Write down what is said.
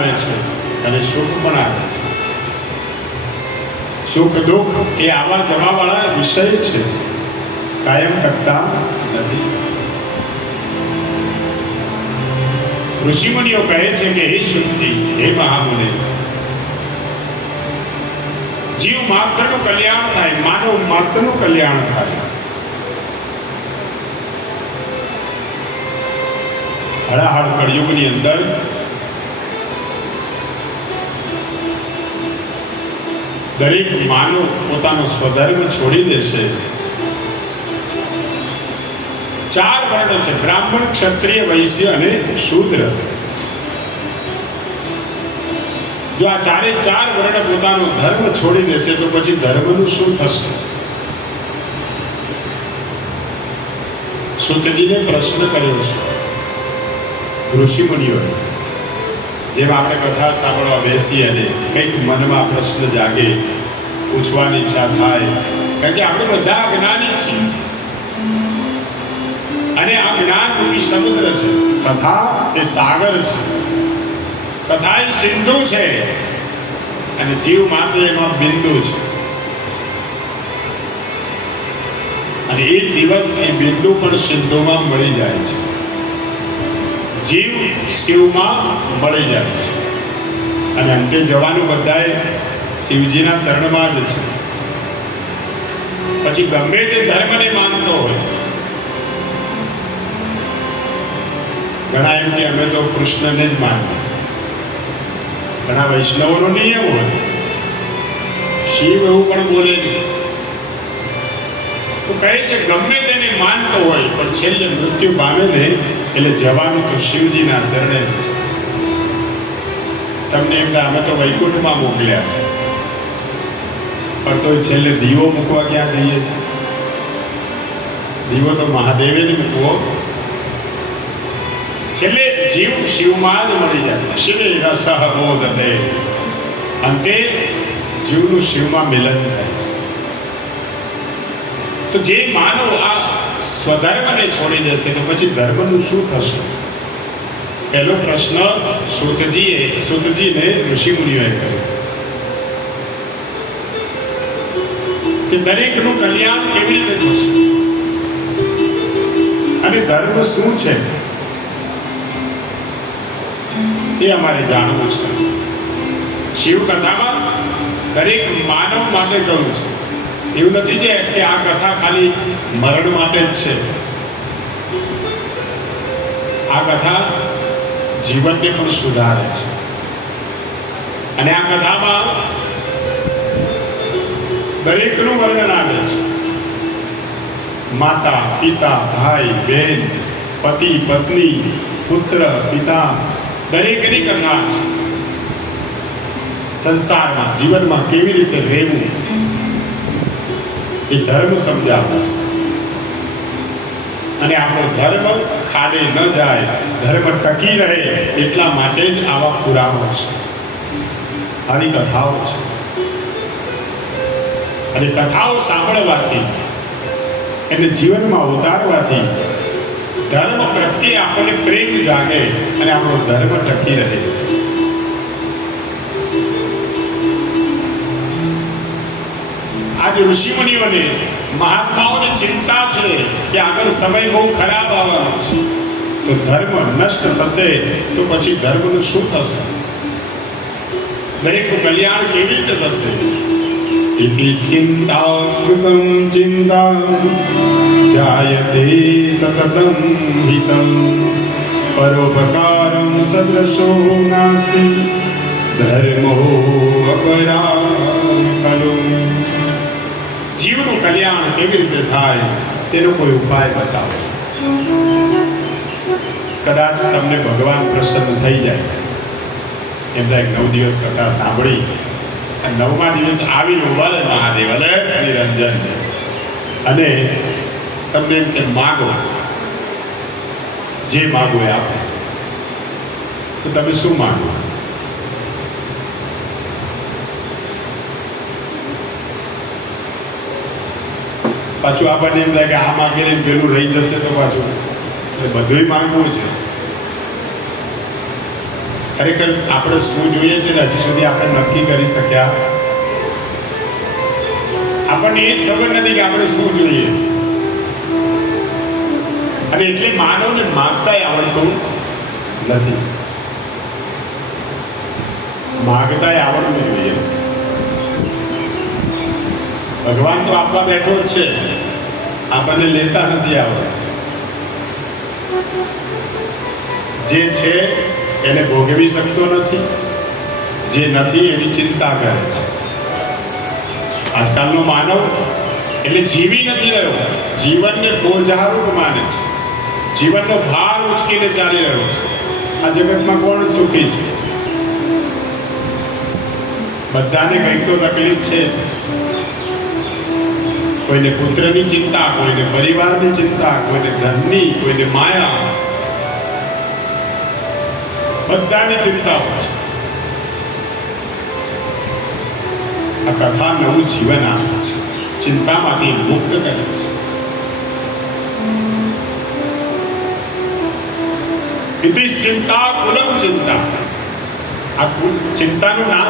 આવે છે અને સુખ પણ છે. સુખ દુઃખ એ આવા જવાવાળા વિષય છે. કાયમ ટકતા નથી. ઋષિમુનિઓ કહે છે કે હે શુદ્ધિ હે મહામુનિ, જીવ માત્રનું કલ્યાણ થાય, માનવ માત્રનું કલ્યાણ થાય. હળાહળ કળિયુગની અંદર દરેક માનવ પોતાનો સ્વધર્મ છોડી દેશે ચાર વર્ણો છે. બ્રાહ્મણ, ક્ષત્રિય, વૈશ્ય અને શૂદ્ર. જો આ ચારે ચાર વર્ણ પોતાનો ધર્મ છોડી દેશે, તો પછી ધર્મનું શું થશે? સુતજીને પ્રશ્ન કર્યો છે. ઋષિ મુનિઓએ જેમ આપણે કથા સાંભળવા બેસી અને કંઈક મનમાં પ્રશ્ન જાગે, પૂછવાની ઈચ્છા થાય, કારણ કે આપણે બધા જ્ઞાની છીએ. અને આ જ્ઞાન રૂપી સમુદ્ર છે કથા એ સાગર છે કથા એ સિંધુ છે, અને જીવ માત્ર એમાં બિંદુ છે. અને એક દિવસ એ બિંદુ પણ સિંધુમાં મળી જાય છે. જીવ શિવમાં મળી જાય છે. અને અંતે જવાનું બધાએ શિવજીના ચરણમાં જ છે. પછી ગમે તે ધર્મને માનતો હોય. ઘણા એમ કે અમે તો કૃષ્ણને જ માનીએ. ઘણા વૈષ્ણવોનો નિયમ હોય. શિવ એવું પણ બોલે નહીં. તો કહે છે, ગમે તેને માનતો હોય, પણ છેલ્લે મૃત્યુ પામે ને એટલે જવાનું તો શિવજીના ચરણે છે. તમને એમ કે અમે તો વૈકુંઠમાં મોકલ્યા છે. પણ તો છેલ્લે દીવો મૂકવા ક્યાં જઈએ છીએ? દીવો તો મહાદેવે જ મૂકવો. છેલ્લે જીવ શિવમાં જ મળી જાય છે. શિવે રસ બોધ અંતે જીવનું શિવમાં મિલન થાય તો જે માનવ આ સ્વધર્મને છોડી દેશે તો પછી ધર્મનું શું થશે? પહેલો પ્રશ્ન સુતજીએ સુતજીને ઋષિ મુનિઓએ કર્યો. કે દરેકનું કલ્યાણ કેવી રીતે થશે? અને ધર્મ શું છે? એ અમારે જાણવું છે. શિવ કથામાં દરેક માનવ માટે કહ્યું છે? એવું નથી જે કે આ કથા ખાલી મરણ માટે જ છે. આ કથા જીવનને પણ સુધારે છે. અને આ કથામાં દરેકનું વર્ણન આવે છે. માતા, પિતા, ભાઈ, બહેન, પતિ, પત્ની, પુત્ર, પિતા, દરેકની કથા છે. સંસારમાં, જીવનમાં કેવી રીતે રહેવું? એ ધર્મ સમજાવે છે. અને આપણો ધર્મ ખાડે ન જાય, ધર્મ ટકી રહે એટલા માટે જ આવા પુરાવો છે. હરી કથાઓ છે. અને કથાઓ સાંભળવાથી, એને જીવનમાં ઉતારવાથી, ધર્મ પ્રત્યે આપણને પ્રેમ જાગે અને આપણો ધર્મ ટકી રહે. આજે ઋષિમુનિઓને મહાત્માઓને ચિંતા છે કે આગળ સમય બહુ ખરાબ આવવાનો છે. તો ધર્મ નષ્ટ થશે તો પછી ધર્મનું શું થશે? દરેકનું કલ્યાણ કેવી રીતે થશે? ચિંતા કૃતમ ચિંતા, જાયતે સતતમ હિતમ. પરોપકારમ સદૃશો નાસ્તિ, ધર્મો અપરા ખલુ. જીવનું કલ્યાણ કેવી રીતે થાય, તેનો કોઈ ઉપાય બતાવો. કદાચ તમને ભગવાન પ્રસન્ન થઈ જાય. એમના એક નવ દિવસ કથા સાંભળી. નવમા દિવસ આવી રહે મહાદેવ અલગ નિરંજન. અને તમને એમ કે માગો જે માગો એ આપે. તો તમે શું માગો? પાછું આપણને એમ થાય કે આ માગી લઈને પેલું રહી જશે તો પાછું. એટલે બધુંય માંગવું છે. ખરેખર આપણે શું જોઈએ છે ને હજી સુધી આપણે નક્કી કરી શક્યા. આપણને એ જ ખબર નથી કે આપણે શું જોઈએ છે. અને એટલે માનવને માગતાય આવડતું નથી. માગતાય આવડવું જોઈએ. ભગવાન તો આપવા બેઠો જ છે. આપણને લેતા નથી આવતા. જે છે, એને ભોગવી શકતો નથી. જે નથી, એની ચિંતા કરે છે. આજકાલનો માનવ એટલે જીવી નથી રહ્યો. જીવનને બોજારૂપ માને છે. જીવનનો ભાર ઉચકીને ચાલી રહ્યો છે. આ જગતમાં કોણ સુખી છે? બધાને કંઈક તો તકલીફ છે. કોઈને પુત્રની ચિંતા, કોઈને પરિવારની ચિંતા, કોઈને ધનની, કોઈને માયા. બધાની ચિંતાઓ છે. આ કથા નવું જીવન આપે છે. ચિંતામાંથી મુક્ત કરે છે. ઇતિ ચિંતા કુલમ ચિંતા. આ ચિંતાનું નામ